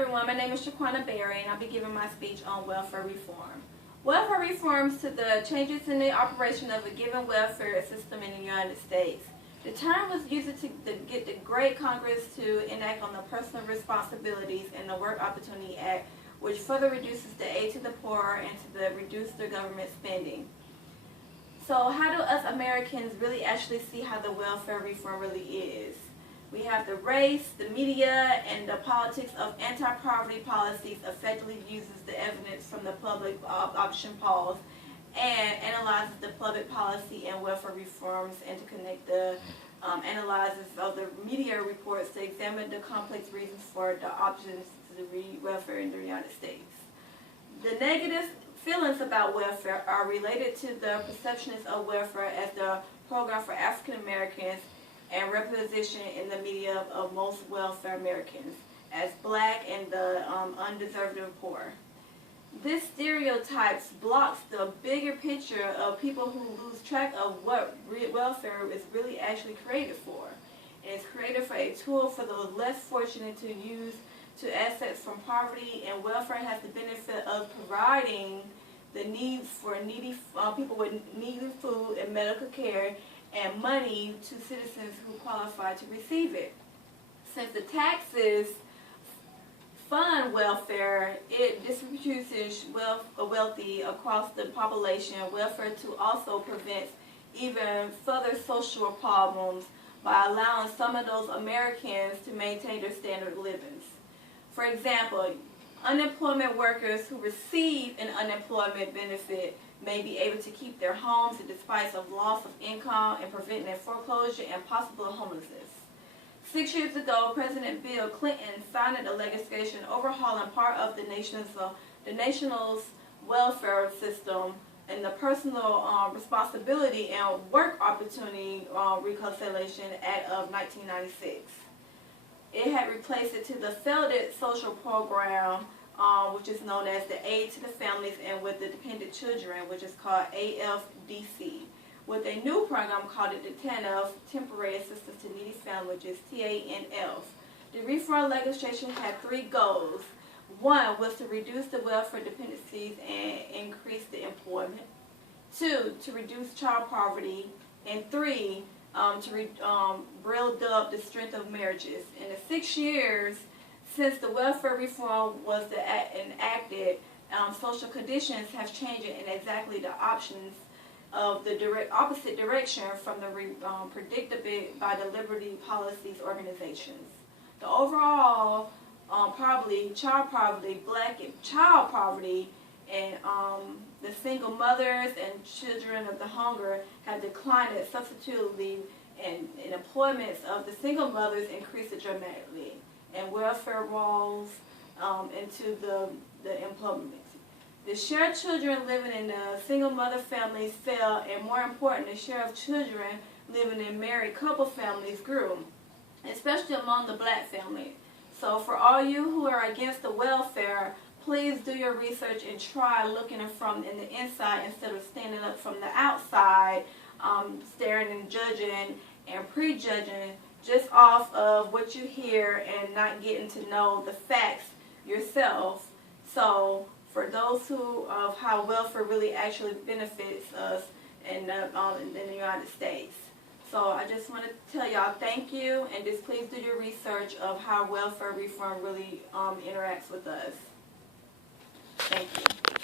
everyone, my name is Shaquana Berry and I'll be giving my speech on welfare reform. Welfare reforms to the changes in the operation of a given welfare system in the United States. The term was used to get the Great Congress to enact on the Personal Responsibilities and the Work Opportunity Act, which further reduces the aid to the poor and to reduce their government spending. So how do us Americans really actually see how the welfare reform really is? We have the race, the media, and the politics of anti-poverty policies effectively uses the evidence from the public option polls and analyzes the public policy and welfare reforms and to connect the analysis of the media reports to examine the complex reasons for the options to the welfare in the United States. The negative feelings about welfare are related to the perceptions of welfare as the program for African Americans and representation in the media of most welfare Americans as black and the undeserved poor. This stereotypes blocks the bigger picture of people who lose track of what welfare is really actually created for. And it's created for a tool for those less fortunate to use to access from poverty, and welfare has the benefit of providing the needs for needy people with needing food and medical care and money to citizens who qualify to receive it. Since the taxes fund welfare, it distributes wealthy across the population. Welfare too also prevents even further social problems by allowing some of those Americans to maintain their standard of living. For example, unemployment workers who receive an unemployment benefit may be able to keep their homes despite of loss of income and preventing foreclosure and possible homelessness. 6 years ago, President Bill Clinton signed a legislation overhauling part of the nation's welfare system and the Personal Responsibility and Work Opportunity Reconciliation Act of 1996. It had replaced it to the failed social program, which is known as the Aid to the Families and with the Dependent Children, which is called AFDC, with a new program called the TANF, Temporary Assistance to Needy Families, which is TANF. The reform legislation had 3 goals. 1 was to reduce the welfare dependencies and increase the employment. 2, to reduce child poverty. And 3, to build up the strength of marriages. In the 6 years since the welfare reform was enacted, social conditions have changed in exactly the options of the opposite direction from the predicted by the Liberty Policies organizations. The overall child poverty, black child poverty, and the single mothers and children of the hunger have declined substantially, and employments of the single mothers increased dramatically, and welfare rolls into the employment. The share of children living in single mother families fell, and more important, the share of children living in married couple families grew, especially among the black family. So for all you who are against the welfare, please do your research and try looking from in the inside instead of standing up from the outside, staring and judging and prejudging just off of what you hear and not getting to know the facts yourself. So for those of how welfare really actually benefits us in the United States. So I just want to tell y'all thank you, and just please do your research of how welfare reform really interacts with us. Thank you.